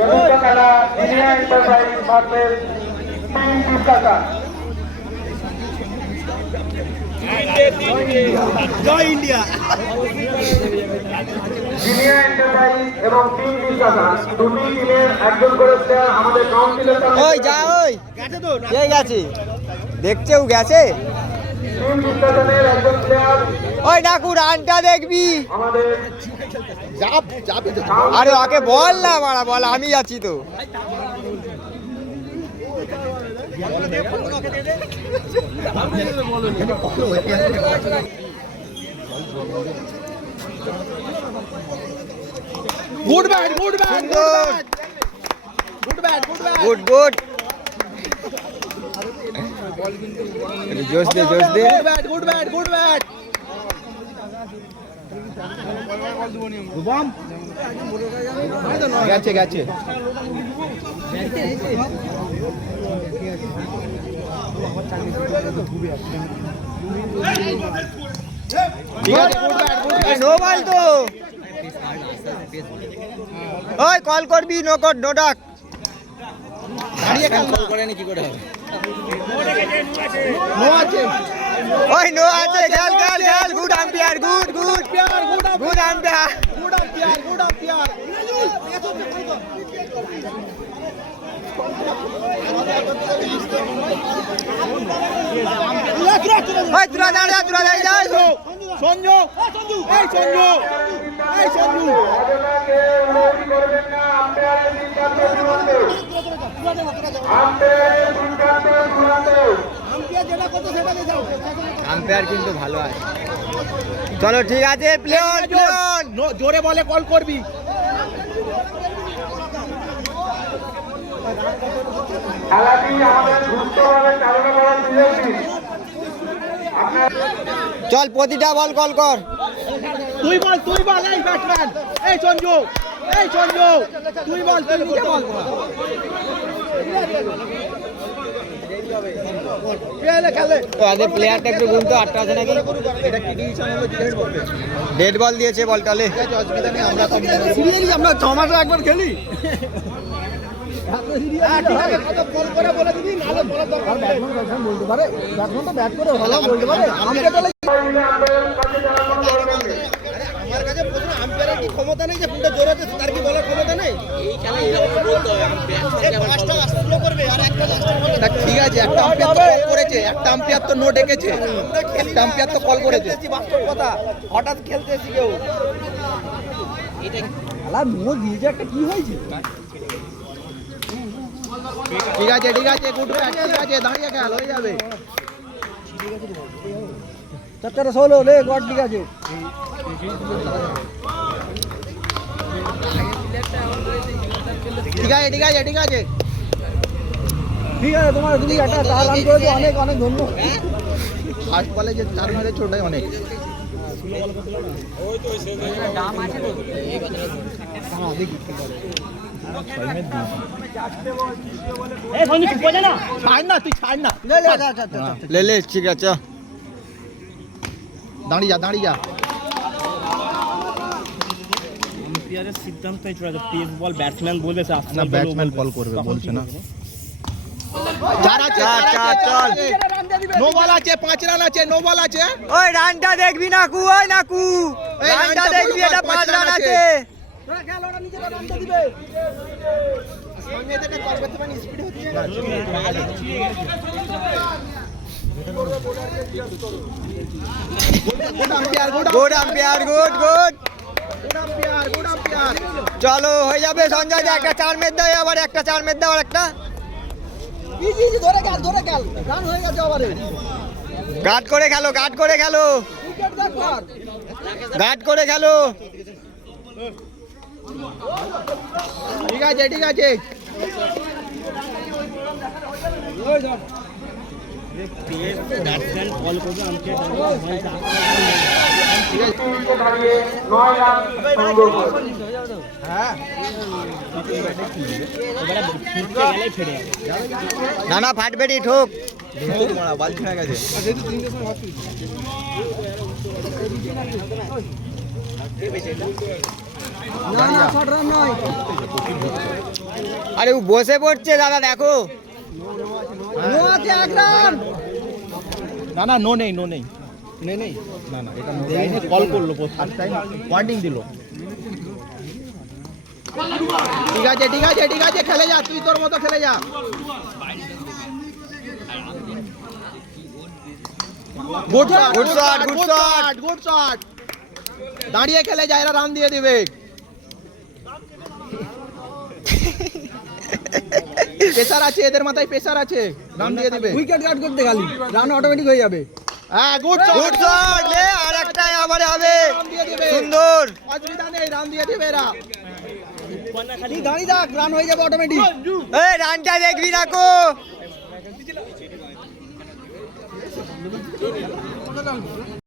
চতুর্থ খেলা Jinia enterprise versus team Bishakha. জয় ইন্ডিয়া। জিনিয়া এন্টারপ্রাইজ এবং টিম বিশাখা দুটি টিমের একজন করে প্লেয়ার আমাদের কাউন্সিলের সামনে। ওই যা ওই কে গেছে দেখছেও গেছে। টিম বিশাখানের একজন প্লেয়ার ওই ডাকু রানটা দেখবি। আমাদের আরে ওকে বল না মারা বল, আমি আছি তো। Good bat good bat good bat good good জোশ দে জোশ দে। Good bat good bat good bat. গেছে গেছে। ঠিক আছে good bat good bat. No ball তো। ওই কল করবি, নো কর নো ডাক। দাঁড়িয়ে খেল করে নি কি করে হবে। নো আছে। ওই নো আছে, খেল খেল খেল। গুড আম্পায়ার গুড গুড প্যার good good umpire. Good umpire good umpire. ওই তোরা দাঁড়া যা। সঞ্জু এই সঞ্জু এই সঞ্জু ঘটনাকে উন্নতি করবেন না। আম্পায়ারের সিদ্ধান্ত চূড়ান্ত। আম্পায়ারের সিদ্ধান্ত চূড়ান্ত। আম্পায়ার কিন্তু ভালো আছে। চলো ঠিক আছে, প্লেয়ন প্লেয়ন। জোরে বলে কল করবি। খেলাটি আমাদের সুস্থভাবে চালনা করার সুযোগ দিন। চল প্রতিটা বল কল কর। তুই বল এই ব্যাটম্যান এই সঞ্জু তুই বল তুই নিজে বল। খেলে তো আগে প্লেয়ারটা একটু গুনতো, 8টা আছে নাকি? এটা কি দিয়েছে আমাদের জিজ্ঞেস করবে। ডেড বল দিয়েছে বলটালে। অসুবিধা নেই, আমরা সব সিরিয়ালি আমরা 6 মাসে একবার খেলি। কল করে বলে দিবি নালে বলার দরকার নেই। ব্যাটম্যান বলতে পারে, ব্যাটম্যান তো ব্যাট করে ভালো বলতে পারে। আমাকে তো আমার কাছে প্রশ্ন, আম্পায়ারের কি ক্ষমতা নেই যে ফুলটা জোরে আছে, তার কি বলার ক্ষমতা নেই? এই খেলায় এইভাবে বলতে হবে আম্পায়ার পাঁচটা স্লো করবে আর একটা লাস্ট। ঠিক আছে, একটা আম্পায়ার তো কল করেছে, একটা আম্পায়ার তো নো ডেকেছে, একটা আম্পায়ার তো কল করেছে। বাস্তব কথা, হঠাৎ খেলতে এসে কেউ এটা খেলা নো দিয়েছে, একটা কি হয়েছে? ঠিক আছে গুড ব্যাট, ঠিক আছে দাঁড়িয়ে খেল হয়ে যাবে। 4-16 লে গড, ঠিক আছে। ঠিক আছে তোমার তুমি একটা চার রান করেছো, অনেক অনেক ধন্যবাদ। ফার্স্ট বলে যে 4 মেরেছো ওটাই অনেক। লে ঠিক আছে। দাঁড়িয়ে যা। আম্পায়ারের সিদ্ধান্ত পেস বল ব্যাটসম্যান বলবে না, ব্যাটসম্যান কল করবে বলছে না। চল। নো বল আছে, 5 রান আছে, নো বল আছে। ওই রানটা দেখবি নাকু, ওই নাকু রানটা দেখবি, এটা 5 রান আছে। Good umpire good good. চলো হয়ে যাবে সঞ্জয় দা, একটা 4 মেরে দাও, আবার একটা 4 মেরে দাও, আর একটা গার্ড করে খেলো। ঠিক আছে ব্যাটসম্যান কল করবে দাঁড়িয়ে 9 রান সংগ্রহ করে। না ফাটবে নি, ঠোক। বাল ছেড়ে গেছে। আরে ও বসে পড়ছে দাদা দেখো। নো আছে এক রান। না না নো নেই নেই না না এটা নো দেয়নি, কল করলো ফার্স্ট টাইম ওয়ার্নিং দিল। ঠিক আছে খেলে যা, তুই তোর মতো খেলে যা। Good shot. দাঁড়িয়ে খেলে যা, এরা রান দিয়ে দিবে। প্রেসার আছে এদের মাথায়, প্রেসার আছে, রান দিয়ে দিবে। উইকেট গার্ড করতে খালি রান অটোমেটিক হয়ে যাবে। হ্যাঁ গুড শট। আর একটাই আবার হবে। রান দিয়ে দিবে, সুন্দর। অসুবিধা নেই, রান দিয়ে দিবে এরা। তুই দাঁড়িয়ে থাক, রান হয়ে যাবে অটোমেটিক। এই রানটা দেখবি রাখো।